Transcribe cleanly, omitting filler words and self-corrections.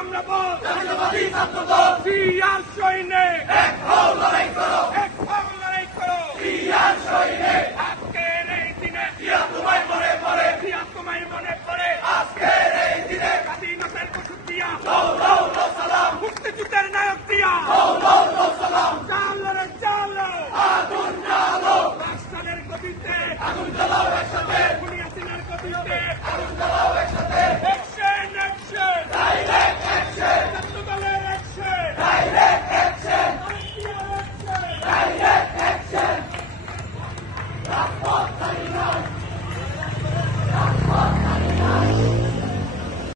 আমরা বল জাতীয়বাদী ছাত্র দল জিয়ার সৈনিক এক হও লড়াই করো এক হও লড়াই করো জিয়ার সৈনিক আজকের এই দিনে জিয়া তোমায় মনে পড়ে জিয়া তোমায় মনে পড়ে আজকের এই দিনে স্বাধীনতার প্রতীক দিয়া লও লও লও সালাম মুক্তিযুদ্ধের নায়ক দিয়া লও লও লও সালাম চালো রে চালো আগুন জ্বালো রাষ্ট্রের গতিতে আগুন জ্বালাও একসাথে দুনিয়ার গতিতে আগুন জ্বালাও একসাথে অ্যাকশন অ্যাকশন ডাইরেক্ট অ্যাকশন ছাত্রদলের action direct action direct action রাজপথ চাই না